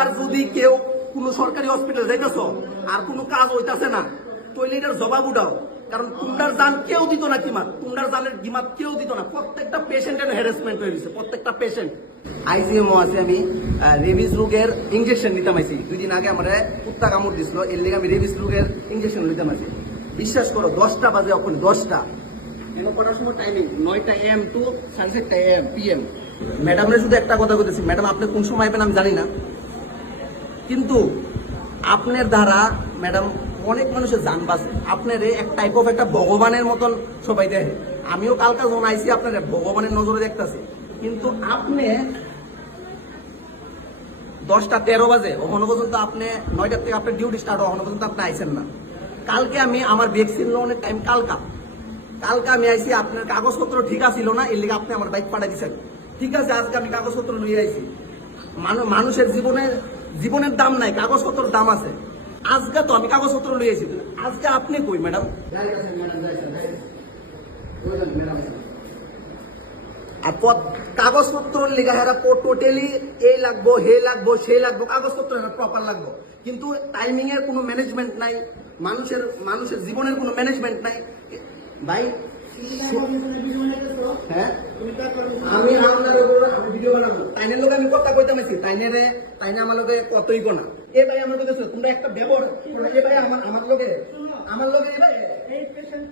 তোমরা যদি কেউ কোনো সরকারি হসপিটাল যাইতেছ আর কোনো কাজ হইতাছে না, তাহলে এটার জবাব উঠাও। কারণ তোমরার জান কেউ দিত না কিমাত, তোমরার জানের গিমাত কেউ দিত না। প্রত্যেকটা পেশেন্টের হ্যারাসমেন্ট হয়ে গেছে, প্রত্যেকটা পেশেন্ট। আইসিএমও আছে, আমি রেবিস রোগের ইঞ্জেকশন নিতাম আইছি। 2 দিন আগে আমার কুত্তা কামড় দিছিল, এর লেগে আমি রেবিস রোগের ইঞ্জেকশন নিতাম আইছি। বিশ্বাস করো 10টা বাজে, ওখানে 10টা কটার সময় টাইমিং 9টা AM টু 7:30 AM PM। ম্যাডামরে শুধু একটা কথা বলতেছি, ম্যাডাম আপনি কোন সময় আইবেন আমি জানি না, কিন্তু আপনার দ্বারা ম্যাডাম অনেক মানুষের জান বাঁচে। আপনার এক টাইপ অফ একটা ভগবানের মতন সবাই দেখে। আমিও কালকে যখন আইসি আপনার ভগবানের নজরে দেখতেছি, কিন্তু আপনি 10টা 13 বাজে ওখানে পর্যন্ত আপনি 9টার থেকে আপনার ডিউটি স্টার্ট, ওখানে পর্যন্ত আপনি আইসেন না। কালকে আমি আমার ভ্যাকসিন লোনের টাইম কালকে আমি আইসি, আপনার কাগজপত্র ঠিক আছিল না, এর লিগে আপনি আমার বাইক পাঠাই দিচ্ছেন। ঠিক আছে, আজকে আমি কাগজপত্র নিয়ে আইসি। মানুষের জীবনের দাম নাই, কাগজপত্রের দাম আছে। আজকে তো আমি কাগজপত্র নিয়ে আইসি, আজকে আপনি কই ম্যাডাম? আর কাগজপত্র লেখা হেরা টোটালি এই লাগবো, হে লাগবো, সে লাগবো, কাগজপত্র প্রপার লাগবো, কিন্তু টাইমিং এর কোনো ম্যানেজমেন্ট নাই, মানুষের জীবনের কোনো ম্যানেজমেন্ট নাই ভাই। হ্যাঁ, আমি আপনার আমি ভিডিও বানাবো, তাইনের লোক আমি কথা কইতাম, তাইনে আমার লোকে কতই কোনা। এ ভাই আমার কাছে তোমরা একটা ব্যবহার, এ ভাই আমার লোকে এ ভাই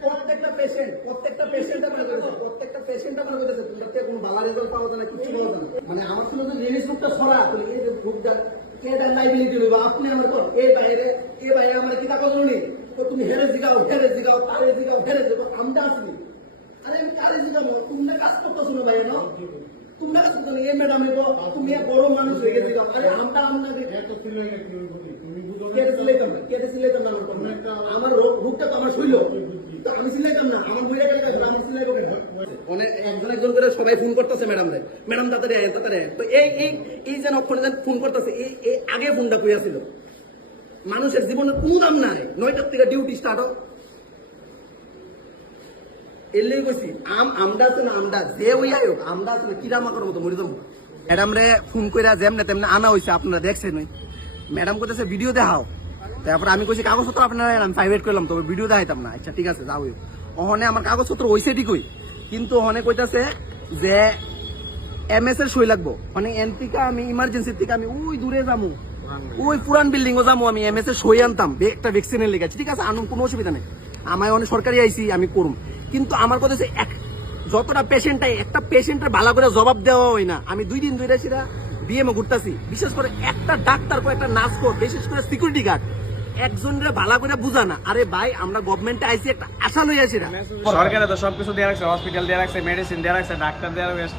প্রত্যেকটা পেশেন্ট আমার বলতেছে তোমরা কোনো ভালো রেজাল্ট পাওয়া যায় না, কিছু পাওয়া যায় না। মানে আমার শুনে যদি রিলিজ বুকটা ছড়া, এই যে বুকটা কেটা লাইবিলিটি হইব, আপনি আমার কর এ বাইরে আমার কি কাগজ নেই, তো তুমি হেরে জিগাও, তারে জিগাও, আমরা আসবি। আরে আমি কারে জিগাবো? তোমরা কাজ করতেছো না ভাই, তোমরা কাজ করতো না। এ ম্যাডাম তুমি বড় মানুষ হয়ে গেছে, আরে আমরা আমার রূপটা তো আমার শৈল, আমি সিলাইতাম না, আমার বইটা গেলে আমার সিলাইব। একজন করে সবাই ফোন করতেছে ম্যাডাম তাড়াতাড়ি আয়। তো এই যেন ফোন করতেছে, এই আগে ফোনটা কইয়াছিল। মানুষের জীবনের কোনো দাম নাই, 9টার থেকে ডিউটি স্টার্ট হোক। এলেই কইছি আমরা আছে না, আমরা যে ওই হোক, আমরা আছে না কিরামাকর মতো মরে যাবো। ম্যাডাম রে ফোন কইরা যেমনে তেমনি আনা হয়েছে, আপনারা দেখছেন। ম্যাডাম কইতেছে ভিডিও দেখাও, তারপরে আমি কইছি কাগজপত্র আপনারা, আমি প্রাইভেট করলাম, তবে ভিডিও দেখাইতাম না। আচ্ছা ঠিক আছে যাও। ওখানে আমার কাগজপত্র হইছে ঠিকই, কিন্তু ওখানে কইতাছে যে MS এর সই লাগবো। মানে এনপিকা আমি ইমার্জেন্সি থেকে আমি ওই দূরে যাবো, ওই পুরান বিল্ডিং ও যাবো, আমি MS এর সই আনতাম একটা ভ্যাকসিনের লেগে। ঠিক আছে, আনুন, কোনো অসুবিধা নেই, আমায় অনেক সরকারি আইসি আমি করুম। কিন্তু আমার কথা হচ্ছে যতটা পেশেন্টটাই, একটা পেশেন্টের ভালো করে জবাব দেওয়া হয় না। আমি 2 দিন ধরে সেটা BMO ঘুরতেছি, বিশেষ করে একটা ডাক্তার কো, একটা নার্স কো, বিশেষ করে সিকিউরিটি গার্ড একজনের ভালো করে বুঝা না। আরে ভাই আমরা গভর্নমেন্টে আইসি একটা আশা লই আইছি না, সরকারে তো সবকিছু দিয়ে রাখছে, হসপিটাল দিয়ে রাখছে, মেডিসিন দিয়ে রাখছে, ডাক্তার দিয়ে রাখছে,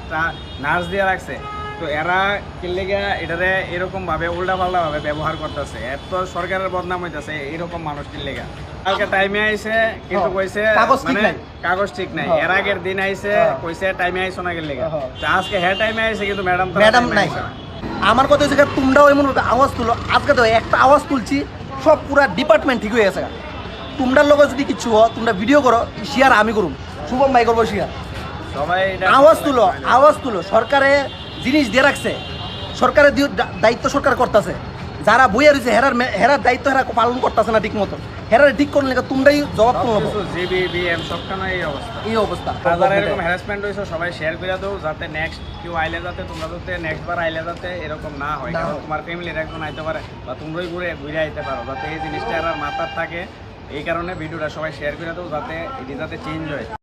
নার্স দিয়ে রাখছে। তো এরা কিনলেগা এটারে এরকম ভাবে উল্টা পাল্টা ভাবে ব্যবহার করতেছে, এত সরকারের বদনাম হইতেছে এরকম মানুষ কিনলেগা। কালকে টাইমে আইছে কিন্তু কইছে মানে কাগজ ঠিক নাই, এর আগের দিন আইছে কইছে টাইমে আইছো না কিনলেগা, আজকে হ্যাঁ টাইমে আইছে কিন্তু ম্যাডাম নাই। আমার কথা হচ্ছে তোমরাও এমন আওয়াজ তুলো, আজকে তো একটা আওয়াজ তুলছি, সব পুরা ডিপার্টমেন্ট ঠিক হয়ে গেছে। তোমরার লোক যদি কিছু হয়, তোমরা ভিডিও করো, শেয়ার আমি করুম, শুভম ভাই করবো শেয়ার। সবাই আওয়াজ তুলো। সরকারে জিনিস দিয়ে রাখছে, সরকারের দায়িত্ব সরকার করতেছে, যারা বইয়া রয়েছে হেরার দায়িত্ব হেরা পালন করতেছে না ঠিক মতো। হেরারে ঠিক করলে তোমরাই জবাব করবো। এই অবস্থা এরকম হ্যারাসমেন্ট হয়েছে, সবাই শেয়ার করে দাও, যাতে নেক্সট কেউ আইলে যাতে তোমরা যাতে নেক্সট বার আইলে যাতে এরকম না হয়। কারণ তোমার ফ্যামিলির একজন আইতে পারে বা তোমরাই ঘুরে আইতে পারো, যাতে এই জিনিসটা আর মাথার থাকে। এই কারণে ভিডিওটা সবাই শেয়ার করে দাও, যাতে এটি যাতে চেঞ্জ হয়।